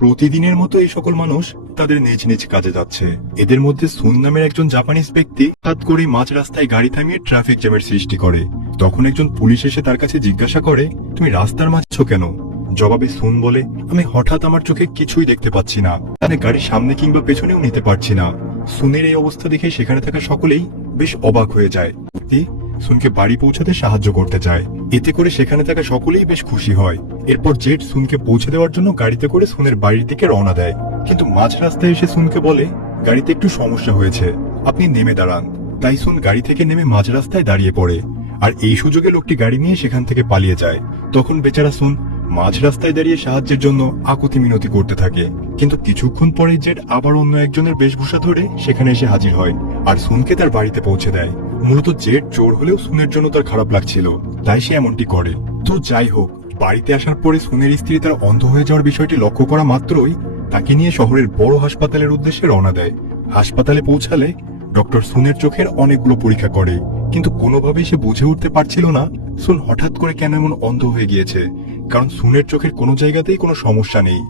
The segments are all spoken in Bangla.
প্রতিদিনের মতো এই সকল মানুষ তাদের নিজ নিজ কাজে যাচ্ছে। এদের মধ্যে সুন নামের একজন জাপানিজ ব্যক্তি হঠাৎ করে মাঝ রাস্তায় গাড়ি থামিয়ে ট্রাফিক জ্যামের সৃষ্টি করে। তখন একজন পুলিশ এসে তার কাছে জিজ্ঞাসা করে, তুমি রাস্তার মাঝে আছো কেন? জবাবে সুন বলে, আমি হঠাৎ আমার চোখে কিছুই দেখতে পাচ্ছি না, মানে গাড়ি সামনে কিংবা পেছনেও নিতে পারছি না। সুনের এই অবস্থা দেখে সেখানে থাকা সকলেই বেশ অবাক হয়ে যায়। সুনকে বাড়ি পৌঁছাতে সাহায্য করতে চায়। এতে করে সেখানে থাকা সকলেই বেশ খুশি হয়। এরপর জেড সুনকে পৌঁছে দেওয়ার জন্য গাড়িতে করে সুনের বাড়ির দিকে রওনা দেয়। কিন্তু মাঝ রাস্তায় এসে সুনকে বলে, গাড়িতে একটু সমস্যা হয়েছে, আপনি নেমে দাঁড়ান। তাই সুন গাড়ি থেকে নেমে মাঝ রাস্তায় দাঁড়িয়ে পড়ে। আর এই সুযোগে লোকটি গাড়ি নিয়ে সেখান থেকে পালিয়ে যায়। তখন বেচারা সুন মাঝ রাস্তায় দাঁড়িয়ে সাহায্যের জন্য আকুতি মিনতি করতে থাকে। কিন্তু কিছুক্ষণ পরে জেড আবার অন্য একজনের বেশভূষা ধরে সেখানে এসে হাজির হয় আর সুনকে তার বাড়িতে পৌঁছে দেয়। মূলত জেড চোর হলেও সুনের জন্য তার খারাপ লাগছিল, তাই সে এমনটি করে। তো যাই হোক, বাড়িতে আসার পরে সুনের স্ত্রী তার অন্ধ হয়ে যাওয়ার বিষয়টি লক্ষ্য করা মাত্রই তাকে নিয়ে শহরের বড় হাসপাতালের উদ্দেশ্যে রওনা দেয়। হাসপাতালে পৌঁছালে ডক্টর সুনের চোখের অনেকগুলো পরীক্ষা করে, কিন্তু কোনোভাবেই সে বুঝে উঠতে পারছিল না সুন হঠাৎ করে কেন এমন অন্ধ হয়ে গিয়েছে, কারণ সুনের চোখের কোনো জায়গাতেই কোনো সমস্যা নেই।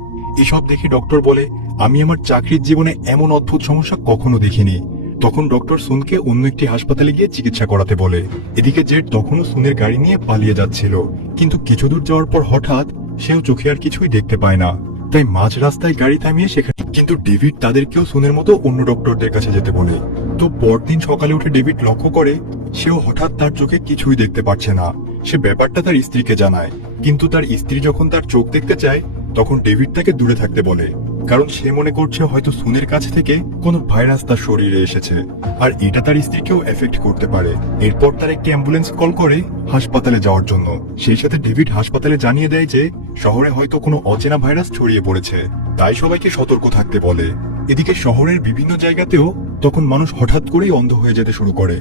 এসব দেখে ডক্টর বলে, আমি আমার চাকরির জীবনে এমন অদ্ভুত সমস্যা কখনো দেখিনি। তখন ডক্টর সুনকে অন্য একটি হাসপাতালে গিয়ে চিকিৎসা করাতে বলে। এদিকে জেড তখনও সুনের গাড়ি নিয়ে পালিয়ে যাচ্ছিল, কিন্তু কিছু দূর যাওয়ার পর হঠাৎ সেও চোখে আর কিছুই দেখতে পায় না। তাই মাঝ রাস্তায় গাড়ি থামিয়ে সেখানে, কিন্তু ডেভিড তাদেরকেও সুনের মতো অন্য ডক্টরদের কাছে যেতে বলে। তো পরদিন সকালে উঠে ডেভিড লক্ষ্য করে সেও হঠাৎ তার চোখে কিছুই দেখতে পাচ্ছে না। সে ব্যাপারটা তার স্ত্রীকে জানায়, কিন্তু তার স্ত্রী যখন তার চোখ দেখতে চায় তখন ডেভিড তাকে দূরে থাকতে বলে, কারণ সে মনে করছে হয়তো সুনের কাছ থেকে কোনো ভাইরাস তার শরীরে এসেছে আর এটা তার স্ত্রীকেও এফেক্ট করতে পারে। এরপর তার একটি অ্যাম্বুলেন্স কল করে হাসপাতালে যাওয়ার জন্য। সেই সাথে ডেভিড হাসপাতালে জানিয়ে দেয় যে শহরে হয়তো কোনো অচেনা ভাইরাস ছড়িয়ে পড়েছে, তাই সবাইকে সতর্ক থাকতে বলে। এদিকে শহরের বিভিন্ন জায়গাতেও তখন মানুষ হঠাৎ করেই অন্ধ হয়ে যেতে শুরু করে।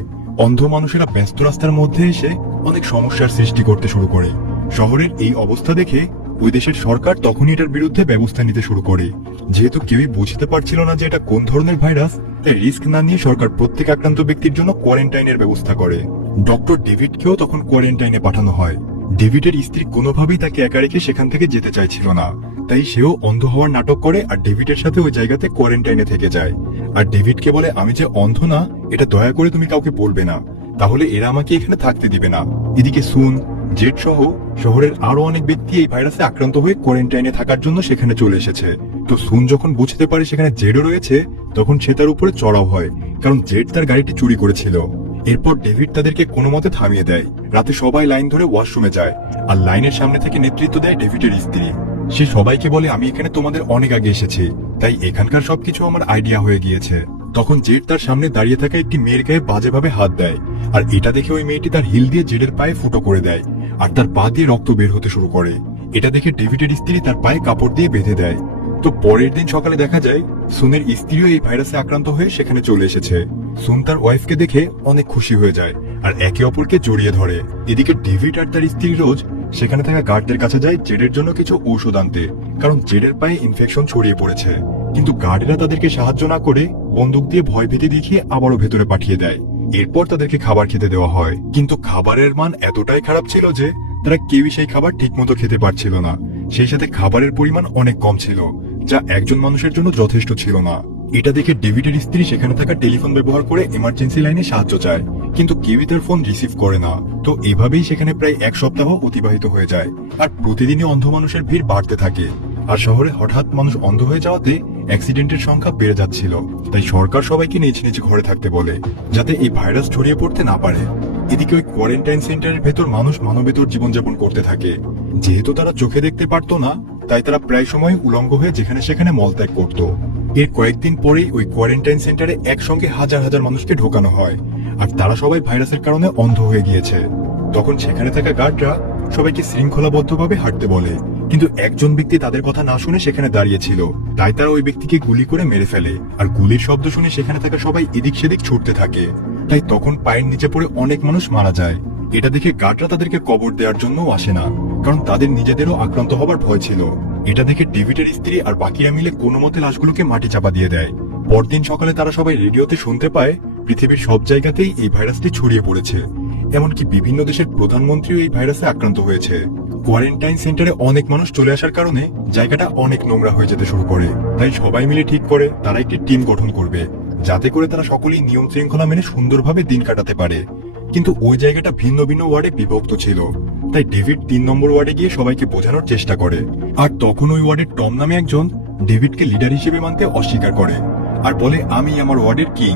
অন্ধ মানুষেরা ব্যস্ত রাস্তার মধ্যে এসে অনেক সমস্যার সৃষ্টি করতে শুরু করে। শহরের এই অবস্থা দেখে ওই দেশের সরকার তখনই এটার বিরুদ্ধে ব্যবস্থা নিতে শুরু করে। যেহেতু কেউই বুঝতে পারছিল না যে এটা কোন ধরনের ভাইরাস, তাই রিস্ক না নিয়ে সরকার প্রত্যেক আক্রান্ত ব্যক্তির জন্য কোয়ারেন্টাইনের ব্যবস্থা করে। ডক্টর ডেভিডকেও তখন কোয়ারেন্টাইনে পাঠানো হয়। ডেভিডের স্ত্রী কোনোভাবেই তাকে একা রেখে সেখান থেকে যেতে চাইছিল না, তাই সেও অন্ধ হওয়ার নাটক করে আর ডেভিডের সাথে ওই জায়গাতে কোয়ারেন্টাইনে থেকে যায়। আর ডেভিডকে বলে, আমি যে অন্ধ না এটা দয়া করে তুমি কাউকে বলবে না, তাহলে এরা আমাকে এখানে থাকতে দিবে না। এদিকে সুন, জেড সহ শহরের আরো অনেক ব্যক্তি এই ভাইরাসে আক্রান্ত হয়ে কোয়ারেন্টাইনে থাকার জন্য সেখানে চলে এসেছে। তো সুন যখন বুঝতে পারে সেখানে জেডও রয়েছে, তখন সে তার উপরে চড়াও হয়, কারণ জেড তার গাড়িটি চুরি করেছিল। এরপর ডেভিড তাদেরকে কোনো মতে থামিয়ে দেয়। রাতে সবাই লাইন ধরে ওয়াশরুমে যায়, আর লাইনের সামনে থেকে নেতৃত্ব দেয় ডেভিডের স্ত্রী। সে সবাইকে বলে, আমি এখানে তোমাদের অনেক আগে এসেছি, তাই এখানকার সবকিছু আমার আইডিয়া হয়ে গিয়েছে। তখন জেড তার সামনে দাঁড়িয়ে থাকা একটি মেয়ের গায়ে বাজেভাবে হাত দেয়, আর এটা দেখে ওই মেয়েটি তার হিল দিয়ে জেডের পায়ে ফুটো করে দেয় আর তার পা দিয়ে রক্ত বের হতে শুরু করে। এটা দেখে ডেভিডের স্ত্রী তার পায়ে কাপড় দিয়ে বেঁধে দেয়। তো পরের দিন সকালে দেখা যায় সুনের স্ত্রীও এই ভাইরাসে আক্রান্ত হয়ে সেখানে চলে এসেছে। সুন তার ওয়াইফকে দেখে অনেক খুশি হয়ে যায় আর একে অপরকে জড়িয়ে ধরে। এদিকে ডেভিড আর তার স্ত্রী রোজ সেখানে থাকা গার্ডদের কাছে যায় জেডের জন্য কিছু ঔষধ আনতে, কারণ জেডের পায়ে ইনফেকশন ছড়িয়ে পড়েছে। কিন্তু গার্ডেরা তাদেরকে সাহায্য না করে বন্দুক দিয়ে ভয় ভীতি দেখিয়ে আবারও ভেতরে পাঠিয়ে দেয়। এরপর তাদেরকে খাবার খেতে দেওয়া হয়, কিন্তু খাবারের মান এতটাই খারাপ ছিল যে তারা কেউই সেই খাবার ঠিক মতো খেতে পারছিল না। সেই সাথে খাবারের পরিমাণ অনেক কম ছিল, যা একজন মানুষের জন্য যথেষ্ট ছিল না। এটা দেখে ডেভিডের স্ত্রী সেখানে থাকা টেলিফোন ব্যবহার করে এমার্জেন্সি লাইনে সাহায্য চায়, কিন্তু কেউই তার ফোন রিসিভ করে না। তো এভাবেই সেখানে প্রায় এক সপ্তাহ অতিবাহিত হয়ে যায়, আর প্রতিদিনই অন্ধ মানুষের ভিড় বাড়তে থাকে। আর শহরে হঠাৎ মানুষ অন্ধ হয়ে যাওয়াতে অ্যাক্সিডেন্টের সংখ্যা বেড়ে যাচ্ছিল, তাই সরকার সবাইকে নিজ নিজ ঘরে থাকতে বলে, যাতে এই ভাইরাস ছড়িয়ে পড়তে না পারে। এদিকে ওই কোয়ারেন্টাইন সেন্টারের ভেতর মানুষ মানবেতর জীবনযাপন করতে থাকে। যেহেতু তারা চোখে দেখতে পারতো না, তাই তারা প্রায় সময় উলঙ্গ হয়ে যেখানে সেখানে মলত্যাগ করত। এর কয়েকদিন পরেই ওই কোয়ারেন্টাইন সেন্টারে একসঙ্গে হাজার হাজার মানুষকে ঢোকানো হয়, আর তারা সবাই ভাইরাসের কারণে অন্ধ হয়ে গিয়েছে। তখন সেখানে থাকা গার্ডরা সবাইকে শৃঙ্খলাবদ্ধভাবে হাঁটতে বলে, কিন্তু একজন ব্যক্তি তাদের কথা না শুনে সেখানে দাঁড়িয়েছিল, তাই তারা ওই ব্যক্তিকে গুলি করে মেরে ফেলে। আর গুলির শব্দ শুনে সেখানে থাকা সবাই এদিক সেদিক ছুটতে থাকে, তাই তখন পায়ের নিচে পড়ে অনেক মানুষ মারা যায়। এটা দেখে গার্ডরা তাদেরকে কবর দেওয়ার জন্য আসে না, কারণ তাদের নিজেদেরও আক্রান্ত হবার ভয় ছিল। এটা দেখে ডেভিডের স্ত্রী আর বাকিরা মিলে কোনো মতে লাশগুলোকে মাটি চাপা দিয়ে দেয়। পরদিন সকালে তারা সবাই রেডিওতে শুনতে পায় পৃথিবীর সব জায়গাতেই এই ভাইরাসটি ছড়িয়ে পড়েছে, এমনকি বিভিন্ন দেশের প্রধানমন্ত্রীও এই ভাইরাসে আক্রান্ত হয়েছে। কোয়ারেন্টাইন সেন্টারে অনেক মানুষ চলে আসার কারণে জায়গাটা অনেক নোংরা হয়ে যেতে শুরু করে। তাই সবাই মিলে ঠিক করে তারা একটি টিম গঠন করবে, যাতে করে তারা সকলেই নিয়ম শৃঙ্খলা মেনে সুন্দরভাবে দিন কাটাতে পারে। কিন্তু ওই জায়গাটা ভিন্ন ভিন্ন ওয়ার্ডে বিভক্ত ছিল। তাই ডেভিড 3 নম্বর ওয়ার্ডে গিয়ে সবাইকে বোঝানোর চেষ্টা করে। আর তখন ওই ওয়ার্ডের টম নামে একজন ডেভিডকে লিডার হিসেবে মানতে অস্বীকার করে আর বলে, আমি আমার ওয়ার্ডের কিং।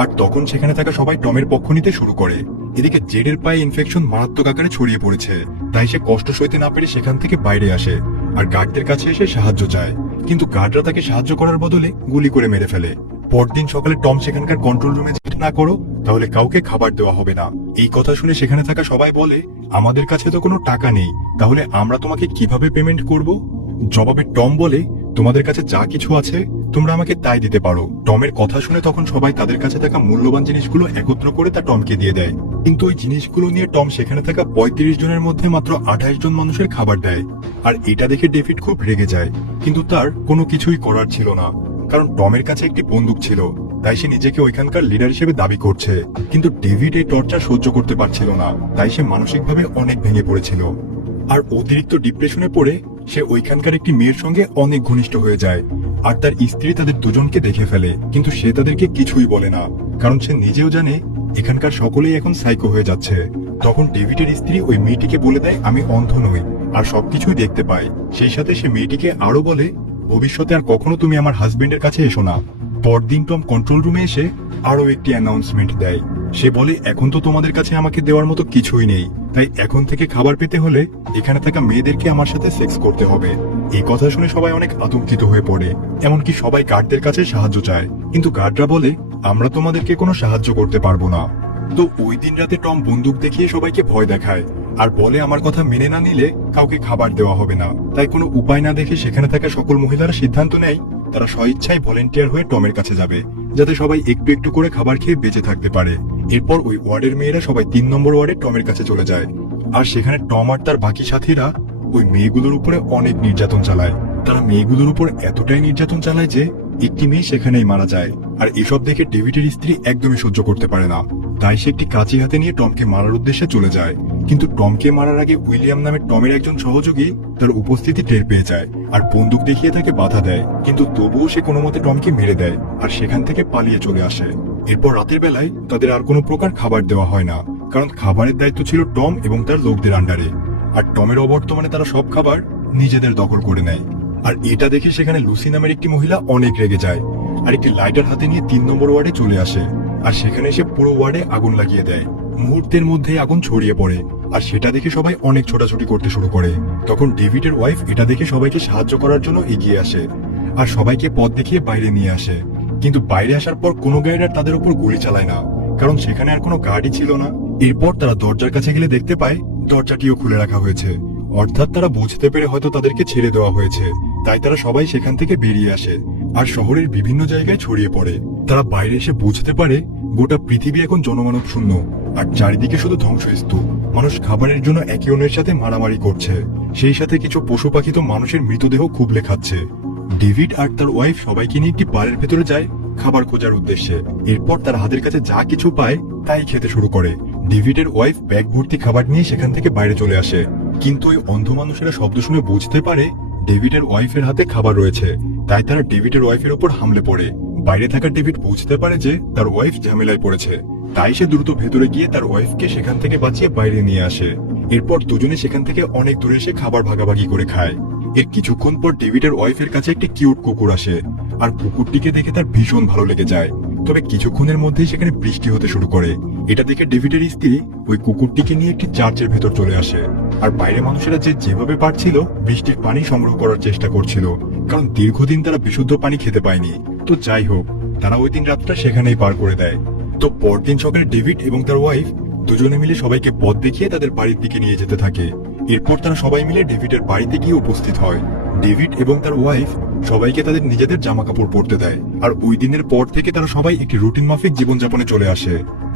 আর তখন সেখানে থাকা সবাই টমের পক্ষ নিতে শুরু করে। এদিকে জেডের পায়ে ইনফেকশন মারাত্মক আকারে ছড়িয়ে পড়েছে, তাই সে কষ্ট সইতে না পেরে সেখান থেকে বাইরে আসে আর গার্ডদের কাছে এসে সাহায্য চায়। কিন্তু গার্ডরা তাকে সাহায্য করার বদলে গুলি করে মেরে ফেলে। পরদিন সকালে টম সেখানকার কন্ট্রোল রুমে যেতে না করো তাহলে কাউকে খাবার দেওয়া হবে না। এই কথা শুনে সেখানে থাকা সবাই বলে, আমাদের কাছে তো কোনো টাকা নেই, তাহলে আমরা তোমাকে কিভাবে পেমেন্ট করব? জবাবে টম বলে, তোমাদের কাছে যা কিছু আছে তোমরা আমাকে তাই দিতে পারো। টমের কথা শুনে তখন সবাই তাদের কাছে থাকা মূল্যবান জিনিসগুলো একত্র করে তা টমকে দিয়ে দেয়। কিন্তু ওই জিনিসগুলো নিয়ে টম সেখানে থাকা 35 জনের মধ্যে মাত্র 28 জন মানুষের খাবার দেয়। আর এটা দেখে ডেভিড খুব রেগে যায়, কিন্তু তার কোনো কিছুই করার ছিল না, কারণ টমের কাছে একটি বন্দুক ছিল। তাই সে নিজেকে ওইখানকার লিডার হিসেবে দাবি করছে। কিন্তু ডেভিড এই টর্চার সহ্য করতে পারছিল না, তাই সে মানসিকভাবে অনেক ভেঙে পড়েছিল। আর অতিরিক্ত ডিপ্রেশনে পড়ে সে ওইখানকার একটি মেয়ের সঙ্গে অনেক ঘনিষ্ঠ হয়ে যায়। আর তার স্ত্রী তাদের দুজনকে দেখে ফেলে, কিন্তু সে তাদেরকে কিছুই বলে না, কারণ সে নিজেও জানে এখানকার সকলেই এখন সাইকো হয়ে যাচ্ছে। তখন ডেভিডের স্ত্রী ওই মেয়েটিকে বলে দেয়, আমি অন্ধ নই আর সবকিছুই দেখতে পাই। সেই সাথে সে মেয়েটিকে আরো বলে, ভবিষ্যতে আর কখনো তুমি আমার হাজবেন্ডের কাছে এসো না। পরদিন টম কন্ট্রোল রুমে এসে আরো একটি অ্যানাউন্সমেন্ট দেয়। সে বলে, এখন তো তোমাদের কাছে আমাকে দেওয়ার মতো কিছুই নেই, তাই এখন থেকে খাবার পেতে হলে এখানে থাকা মেয়েদেরকে আমার সাথে সেক্স করতে হবে। এই কথা শুনে সবাই অনেক আতঙ্কিত হয়ে পড়ে, এমনকি সবাই গার্ডদের কাছে সাহায্য চায়। কিন্তু গার্ডরা বলে, আমরা তোমাদেরকে কোনো সাহায্য করতে পারবো না। তো ওই দিন রাতে টম বন্দুক দেখিয়ে সবাইকে ভয় দেখায় আর বলে, আমার কথা মেনে না নিলে কাউকে খাবার দেওয়া হবে না। তাই কোনো উপায় না দেখে সেখানে থাকা সকল মহিলারা সিদ্ধান্ত নেয় তারা স্বইচ্ছায় ভলেন্টিয়ার হয়ে টমের কাছে যাবে, যাতে সবাই একটু একটু করে খাবার খেয়ে বেঁচে থাকতে পারে। এরপর ওই ওয়ার্ডের মেয়েরা সবাই 3 নম্বর ওয়ার্ডে টমের কাছে চলে যায়। আর সেখানে টম আর তার বাকি সাথীরা ওই মেয়েগুলোর উপরে অনেক নির্যাতন চালায়। তারা মেয়েগুলোর উপর এতটাই নির্যাতন চালায় যে একটি মেয়ে সেখানেই মারা যায়। আর এসব দেখে ডেভিডের স্ত্রী একদমই সহ্য করতে পারে না, তাই সে একটি কাঁচি হাতে নিয়ে টমকে মারার উদ্দেশ্যে চলে যায়। কিন্তু টমকে মারার আগে উইলিয়াম নামে টমের একজন সহযোগী তার উপস্থিতি টের পেয়ে যায় আর বন্দুক দেখিয়ে তাকে বাধা দেয়। কিন্তু তবুও সে কোনো মতে টমকে মেরে দেয় আর সেখান থেকে পালিয়ে চলে আসে। এরপর রাতের বেলায় তাদের আর কোনো প্রকার খাবার দেওয়া হয় না, কারণ খাবারের দায়িত্ব ছিল টম এবং তার লোকদের আন্ডারে। আর টমের অবর্তমানে তারা সব খাবার নিজেদের দখল করে নেয়। আর এটা দেখে সেখানে লুসি নামের একটি মহিলা অনেক রেগে যায় আর একটি লাইটার হাতে নিয়ে 3 নম্বর ওয়ার্ডে চলে আসে। আর সেখানে এসে পুরো ওয়ার্ডে আগুন লাগিয়ে দেয়। মুহূর্তের মধ্যে আগুন ছড়িয়ে পড়ে আর সেটা দেখে সবাই অনেক ছোটাছুটি করতে শুরু করে। তখন ডেভিডের ওয়াইফ এটা দেখে সবাইকে সাহায্য করার জন্য এগিয়ে আসে আর সবাইকে পথ দেখিয়ে বাইরে নিয়ে আসে। কিন্তু বাইরে আসার পর কোনো গাইড আর তাদের উপর গুলি চালায় না, কারণ সেখানে আর কোনো গার্ডই ছিল না। এরপর তারা দরজার কাছে গেলে দেখতে পায় দরজাটিও খুলে রাখা হয়েছে, অর্থাৎ তারা বুঝতে পেরে হয়তো তাদেরকে ছেড়ে দেওয়া হয়েছে। তাই তারা সবাই সেখান থেকে বেরিয়ে আসে আর শহরের বিভিন্ন জায়গায় ছড়িয়ে পড়ে। তারা বাইরে এসে বুঝতে পারে গোটা পৃথিবী এখন জনমানব শূন্য আর চারিদিকে শুধু ধ্বংসস্তূপ। মানুষ খাবারের জন্য একে অন্যের সাথে মারামারি করছে, সেই সাথে কিছু পশু পাখি তো মানুষের মৃতদেহ খুবলে খাচ্ছে। ডেভিড আর তার ওয়াইফ সবাইকে নিয়ে একটি বারের ভেতরে যায় খাবার খোঁজার উদ্দেশ্যে। এরপর তার হাতের কাছে যা কিছু পায় তাই খেতে শুরু করে। ডেভিডের ওয়াইফ ব্যাগ ভর্তি খাবার নিয়ে সেখান থেকে বাইরে চলে আসে, কিন্তু ওই অন্ধ মানুষেরা শব্দ শুনে বুঝতে পারে ডেভিডের ওয়াইফের হাতে খাবার রয়েছে। তাই তারা ডেভিডের ওয়াইফের উপর হামলে পড়ে। বাইরে থাকা ডেভিড বুঝতে পারে যে তার ওয়াইফ ঝামেলায় পড়েছে, তাই সে দ্রুত ভেতরে গিয়ে তার ওয়াইফকে সেখান থেকে বাঁচিয়ে বাইরে নিয়ে আসে। এরপর দুজনে সেখান থেকে অনেক দূরে এসে খাবার ভাগাভাগি করে খায়। এর কিছুক্ষণ পর ডেভিডের ওয়াইফের কাছে একটি কিউট কুকুর আসে আর কুকুরটিকে দেখে তার ভীষণ ভালো লেগে যায়। তবে কিছুক্ষণের মধ্যেই সেখানে বৃষ্টি হতে শুরু করে। এটা দেখে ডেভিডের স্ত্রী ওই কুকুরটিকে নিয়ে একটি চার্চের ভেতর চলে আসে আর বাইরে মানুষেরা যেভাবে পারছিল বৃষ্টির পানি সংগ্রহ করার চেষ্টা করছিল, কারণ দীর্ঘদিন তারা বিশুদ্ধ পানি খেতে পায়নি। তো যাই হোক, তারা ওই দিন রাতটা সেখানেই পার করে দেয়। তো পরদিন সকালে ডেভিড এবং তার ওয়াইফ দুজনে মিলে সবাইকে পথ দেখিয়ে তাদের বাড়ির দিকে নিয়ে যেতে থাকে। এরপর তারা সবাই মিলে ডেভিডের বাড়িতে গিয়ে উপস্থিত হয়। ডেভিড এবং তার ওয়াইফ সবাইকে তাদের নিজেদের জামা কাপড় পরতে দেয় আর ওই দিনের পর থেকে তারা সবাই একটি রুটিন মাফিক জীবনযাপনে চলে আসে।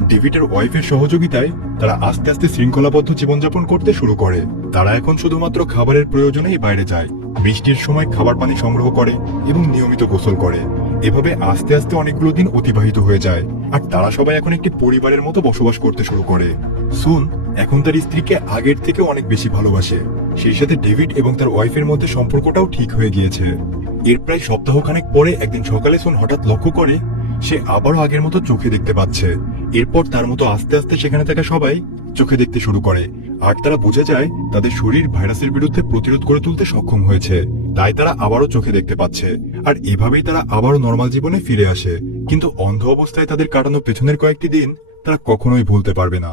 ডেভিডের ওয়াইফের সহযোগিতায় তারা আস্তে আস্তে শৃঙ্খলাবদ্ধ জীবনযাপন করতে শুরু করে। তারা এখন শুধুমাত্র খাবারের প্রয়োজনেই বাইরে যায়, বৃষ্টির সময় খাবার পানি সংগ্রহ করে এবং নিয়মিত গোসল করে। এভাবে আস্তে আস্তে অনেকগুলো দিন অতিবাহিত হয়ে যায় আর তারা সবাই এখন একটি পরিবারের মতো বসবাস করতে শুরু করে। সুন এখন তার স্ত্রীকে আগের থেকে অনেক বেশি ভালোবাসে। সেই সাথে ডেভিড এবং তার ওয়াইফের মধ্যে সম্পর্কটাও ঠিক হয়ে গিয়েছে। এর প্রায় সপ্তাহখানেক পরে একদিন সকালে সুন হঠাৎ লক্ষ্য করে সে আবারও আগের মতো চোখে দেখতে পাচ্ছে। এরপর তার মতো আস্তে আস্তে সেখানে থাকা সবাই চোখে দেখতে শুরু করে আর তারা বুঝে যায় তাদের শরীর ভাইরাসের বিরুদ্ধে প্রতিরোধ করে তুলতে সক্ষম হয়েছে, তাই তারা আবারও চোখে দেখতে পাচ্ছে। আর এভাবেই তারা আবারও নর্মাল জীবনে ফিরে আসে। কিন্তু অন্ধ অবস্থায় তাদের কাটানো পেছনের কয়েকটি দিন তারা কখনোই ভুলতে পারবে না।